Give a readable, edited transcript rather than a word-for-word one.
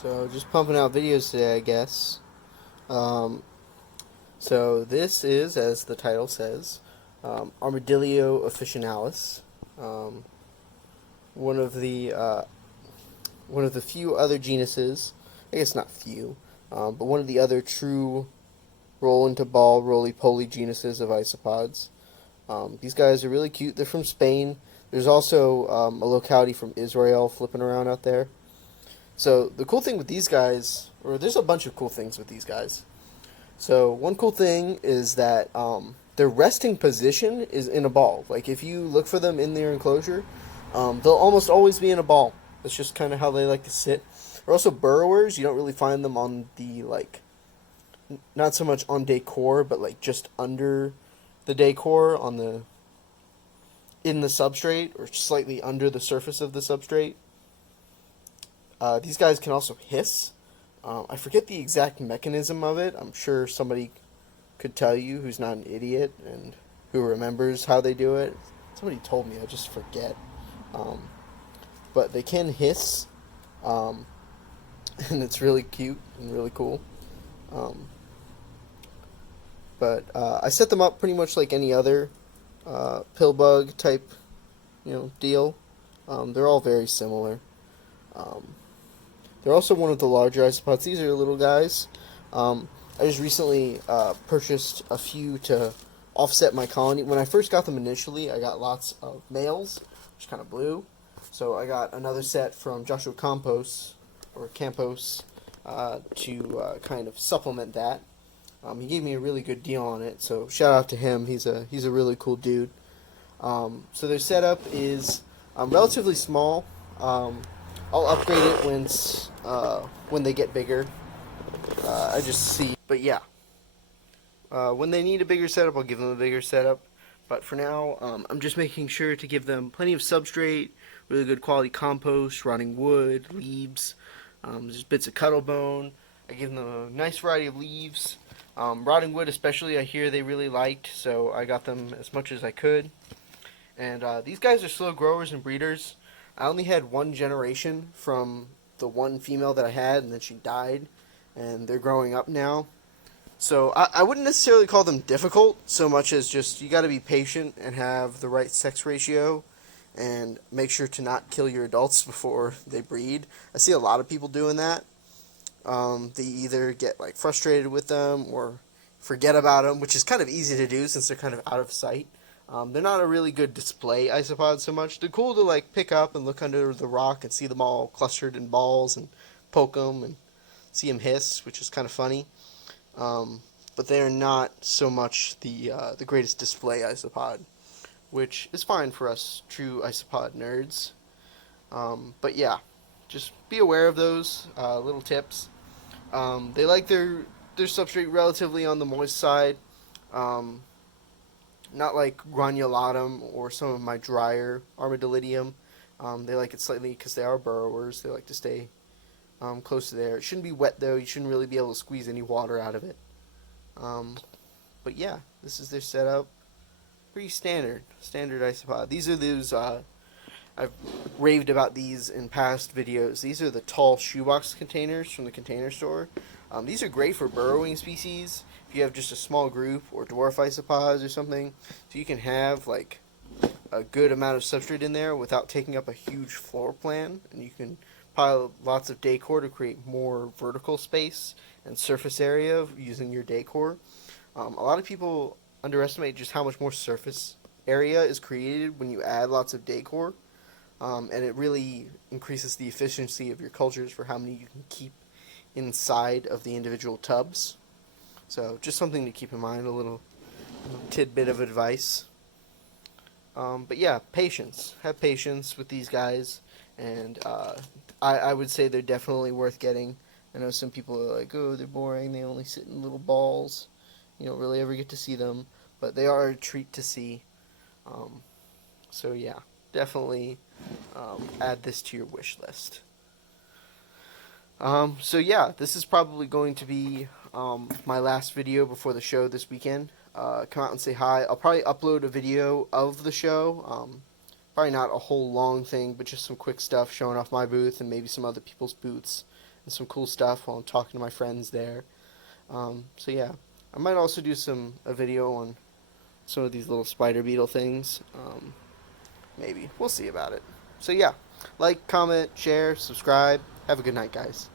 So just pumping out videos today, I guess. Um, so this is, as the title says, Armadillo officionalis. Um, one of the uh, one of the few other genuses, I guess not few, but one of the other true roll into ball, roly poly genuses of isopods. These guys are really cute. They're from Spain. There's also a locality from Israel flipping around out there. So the cool thing with these guys, or there's a bunch of cool things with these guys. So one cool thing is that their resting position is in a ball. Like if you look for them in their enclosure, they'll almost always be in a ball. That's just kind of how they like to sit. They're also burrowers. You don't really find them on the not so much on decor, but like just under the decor on the in the substrate or slightly under the surface of the substrate. These guys can also hiss. I forget the exact mechanism of it. I'm sure somebody could tell you who's not an idiot and who remembers how they do it. Somebody told me, I just forget. Um, but they can hiss, um, and it's really cute and really cool. Um, but I set them up pretty much like any other Pillbug type, deal. They're all very similar. Um, They're also one of the larger isopods. These are little guys. I just recently purchased a few to offset my colony. When I first got them initially, I got lots of males, which kind of blew. So I got another set from Joshua Campos to kind of supplement that. He gave me a really good deal on it, so shout out to him. He's a really cool dude. So their setup is relatively small. I'll upgrade it when they get bigger. I just see, but yeah, when they need a bigger setup, I'll give them a bigger setup. But for now, I'm just making sure to give them plenty of substrate, really good quality compost, rotting wood, leaves, just bits of cuttle bone. I give them a nice variety of leaves. Rotting wood especially, I hear they really liked, so I got them as much as I could. And these guys are slow growers and breeders. I only had one generation from the one female that I had, and then she died, and they're growing up now. So I wouldn't necessarily call them difficult so much as just you got to be patient and have the right sex ratio and make sure to not kill your adults before they breed. I see a lot of people doing that. They either get like frustrated with them or forget about them, which is kind of easy to do since they're kind of out of sight. They're not a really good display isopod so much. They're cool to like pick up and look under the rock and see them all clustered in balls and poke them and see them hiss, which is kind of funny. But they are not so much the greatest display isopod, which is fine for us true isopod nerds. But yeah, just be aware of those little tips. They like their substrate relatively on the moist side. Um, Not like granulatum or some of my drier armadillidium. They like it slightly because they are burrowers. They like to stay close to there. It shouldn't be wet though. You shouldn't really be able to squeeze any water out of it. Um, but yeah, this is their setup. Pretty standard isopod. These are those. I've raved about these in past videos. These are the tall shoebox containers from the container store. These are great for burrowing species if you have just a small group or dwarf isopods or something. So you can have like a good amount of substrate in there without taking up a huge floor plan, and you can pile lots of decor to create more vertical space and surface area using your decor. A lot of people underestimate just how much more surface area is created when you add lots of decor, and it really increases the efficiency of your cultures for how many you can keep inside of the individual tubs. So just something to keep in mind, a little tidbit of advice. But yeah, patience. Have patience with these guys, and I would say they're definitely worth getting. I know some people are like, oh, they're boring, they only sit in little balls. You don't really ever get to see them, but they are a treat to see. Um, so yeah, definitely add this to your wish list. So yeah, this is probably going to be my last video before the show this weekend. Come out and say hi. I'll probably upload a video of the show. Probably not a whole long thing, but just some quick stuff showing off my booth and maybe some other people's booths and some cool stuff while I'm talking to my friends there. So yeah, I might also do a video on some of these little spider beetle things. Maybe we'll see about it. So yeah, like, comment, share, subscribe. Have a good night, guys.